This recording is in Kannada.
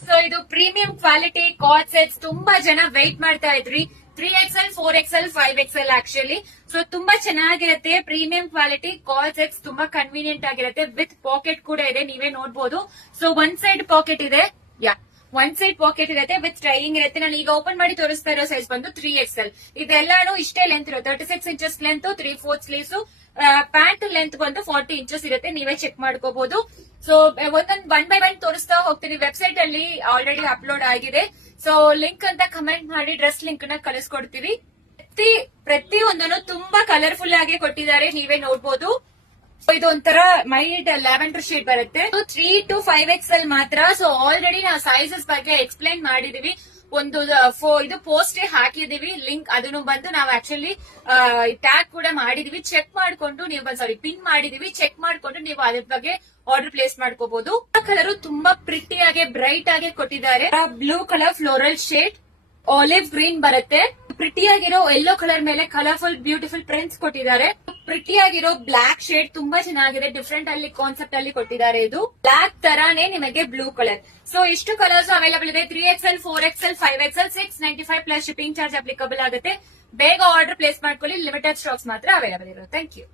ಸೊ ಇದು ಪ್ರೀಮಿಯಂ ಕ್ವಾಲಿಟಿ ಕಾರ್ಡ್ ಸೆಟ್ಸ್. ತುಂಬಾ ಜನ ವೆಯ್ಟ್ ಮಾಡ್ತಾ ಇದ್ರಿ. 3XL, 4XL, 5XL actually. So ತುಂಬಾ ಚೆನ್ನಾಗಿರುತ್ತೆ. ಪ್ರೀಮಿಯಂ ಕ್ವಾಲಿಟಿ ಕಾರ್ಡ್ ಸೆಟ್ಸ್ ತುಂಬಾ ಕನ್ವೀನಿಯಂಟ್ ಆಗಿರುತ್ತೆ. ವಿತ್ ಪಾಕೆಟ್ ಕೂಡ ಇದೆ, ನೀವೇ ನೋಡಬಹುದು. ಸೊ ಒನ್ ಸೈಡ್ ಪಾಕೆಟ್ ಇದೆ. ಒನ್ ಸೈಡ್ ಪಾಕೆಟ್ ಇರುತ್ತೆ ವಿತ್ ಟ್ರೈಯಿಂಗ್ ಇರುತ್ತೆ. ನಾನು ಈಗ ಓಪನ್ ಮಾಡಿ ತೋರಿಸ್ತಾ ಇರೋ ಸೈಜ್ ಬಂದು 3XL. ಇದೆಲ್ಲಾನು ಇಷ್ಟೇ ಲೆಂತ್ ಇರುತ್ತೆ. 36 inches length, 3/4 sleeves. Pant length ಬಂದು 40 ಇಂಚಸ್ ಇರುತ್ತೆ. ನೀವೇ ಚೆಕ್ ಮಾಡ್ಕೋಬಹುದು. ಸೊ ಒಂದೊಂದು 1 by 1 ತೋರಿಸ್ತಾ ಹೋಗ್ತೀನಿ. ವೆಬ್ಸೈಟ್ ಅಲ್ಲಿ ಆಲ್ರೆಡಿ ಅಪ್ಲೋಡ್ ಆಗಿದೆ. ಸೊ ಲಿಂಕ್ ಅಂತ ಕಮೆಂಟ್ ಮಾಡಿ ಡ್ರೆಸ್ ಲಿಂಕ್ ನ ಕಳಿಸ್ಕೊಡ್ತೀವಿ. ಪ್ರತಿಯೊಂದನ್ನು ತುಂಬಾ ಕಲರ್ಫುಲ್ ಆಗಿ ಕೊಟ್ಟಿದ್ದಾರೆ, ನೀವೇ ನೋಡ್ಬೋದು. ಇದು ಒಂಥರ ಮೈಲ್ಡ್ ಲ್ಯಾವೆಂಡರ್ ಶೇಡ್ ಬರುತ್ತೆ. 3 to 5XL ಮಾತ್ರ. ಸೊ ಆಲ್ರೆಡಿ ನಾವು ಸೈಜಸ್ ಬಗ್ಗೆ ಎಕ್ಸ್ಪ್ಲೈನ್ ಮಾಡಿದೀವಿ. ಒಂದು ಇದು ಪೋಸ್ಟ್ ಹಾಕಿದೀವಿ ಲಿಂಕ್, ಅದನ್ನು ಬಂದು ನಾವು ಆಕ್ಚುಲಿ ಟ್ಯಾಗ್ ಕೂಡ ಮಾಡಿದೀವಿ. ಚೆಕ್ ಮಾಡ್ಕೊಂಡು ನೀವು ಪಿನ್ ಮಾಡಿದೀವಿ, ಚೆಕ್ ಮಾಡ್ಕೊಂಡು ನೀವು ಅದ್ರ ಬಗ್ಗೆ ಆರ್ಡರ್ ಪ್ಲೇಸ್ ಮಾಡ್ಕೋಬಹುದು. ಕಲರ್ ತುಂಬಾ ಪ್ರಿಟಿ ಆಗಿ ಬ್ರೈಟ್ ಆಗಿ ಕೊಟ್ಟಿದ್ದಾರೆ. Blue colour floral shade, olive green ಬರುತ್ತೆ. ಪ್ರಿಟಿ ಆಗಿರೋ ಯೆಲ್ಲೋ ಕಲರ್ ಮೇಲೆ ಕಲರ್ಫುಲ್ ಬ್ಯೂಟಿಫುಲ್ ಪ್ರಿಂಟ್ಸ್ ಕೊಟ್ಟಿದ್ದಾರೆ. ಪ್ರಿಟಿ ಆಗಿರೋ ಬ್ಲಾಕ್ ಶೇಡ್ ತುಂಬಾ ಚೆನ್ನಾಗಿದೆ. ಡಿಫ್ರೆಂಟ್ ಅಲ್ಲಿ ಕಾನ್ಸೆಪ್ಟ್ ಅಲ್ಲಿ ಕೊಟ್ಟಿದ್ದಾರೆ. ಇದು ಬ್ಲಾಕ್ ತರಾನೇ ನಿಮಗೆ ಬ್ಲೂ ಕಲರ್. ಸೊ ಇಷ್ಟು ಕಲರ್ಸ್ ಅವೈಲೇಬಲ್ ಇದೆ. 3XL, 4XL, 5XL, 695 plus shipping charge applicable ಆಗುತ್ತೆ. ಬೇಗ ಆರ್ಡರ್ ಪ್ಲೇಸ್ ಮಾಡ್ಕೊಳ್ಳಿ. ಲಿಮಿಟೆಡ್ ಸ್ಟಾಕ್ಸ್ ಮಾತ್ರ ಅವೈಲೇಬಲ್ ಇರುತ್ತೆ. Thank you.